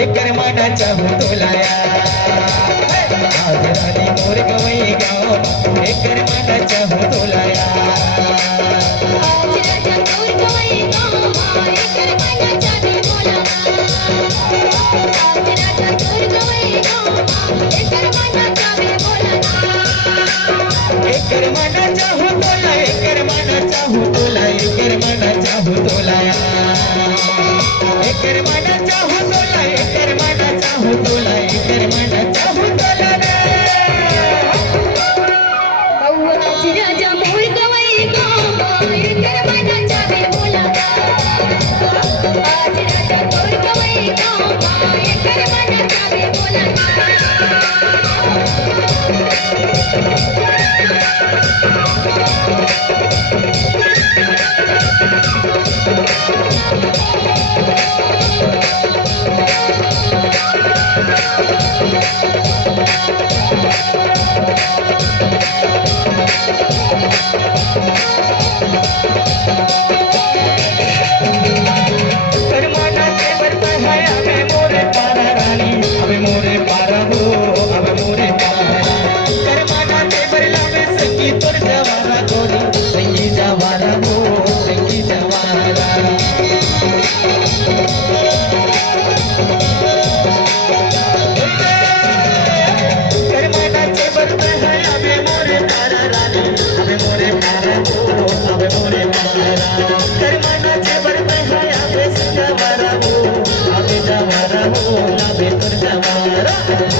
एकर मनाचा हुतोलाया आज राणी मोर गवई गाव एकर मनाचा हुतोलाया आज राजा मोर गवई गाव एकर मनाचा एकर मनाचा हुतोला एकर मनाचा हुतोला एकर मनाचा हुतोलाया एकर मनाचा हुतोला एकर मनाचा हुतोला एकर मनाचा हुतोला आज राजा मोर गवई गाव एकर मनाचा बोला आज राजा मोर गवई गाव एकर मनाचा बोला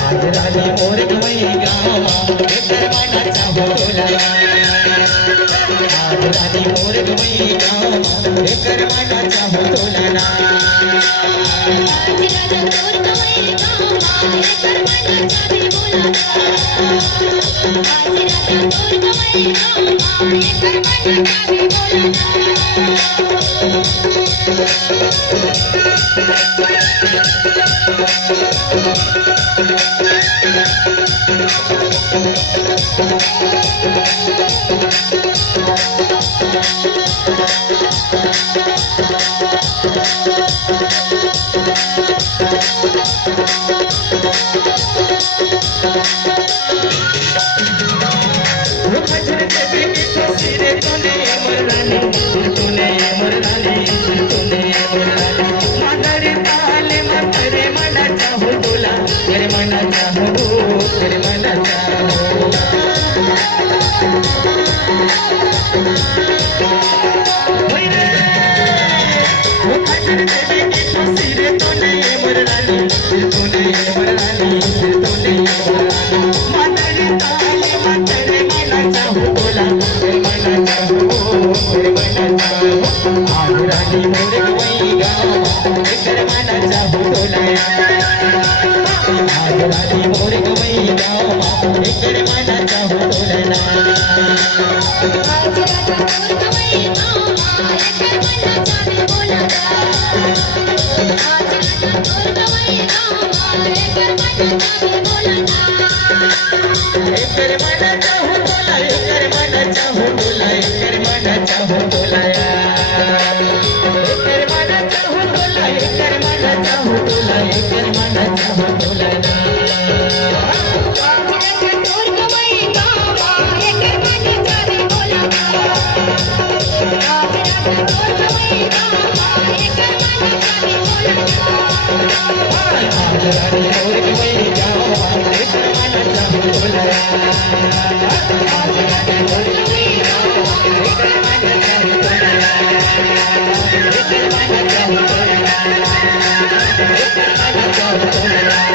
रानी मोर गवई गाव एकर मनाचा हुतोलाया आज रानी मोर गवई गाव एकर मनाचा हुतोलाना आज राजा मोर गवई गाव एकर मनाचा बोला आज राजा मोर गवई गाव एकर मनाचा रानी मोर गवई गाव एकर मनाचा हुतोलाया आज रानी मोर गवई गाव एकर मनाचा हुतोलाना आज राजा मोर गवई गाव एकर मनाचा बोला आज राजा मोर गवई गाव एकर मनाचा बोला एकर मनाचा हुतोला एकर मनाचा हुतोला एकर मनाचा हुतोलाया एकर मनाचा हुतोला एकर मनाचा हुतोला एकर मनाचा हुतोलाना आज राजा मोर गवई गाव एकर मनाचा बोला आज राजा मोर गवई गाव एकर मनाचा बोला आज रानी मोर गवई गाव एकर मनाचा हुतोलाया आज रानी मोर गवई गाव एकर मनाचा हुतोलाया एकर मनाचा हुतोलाया एकर मनाचा हुतोलाया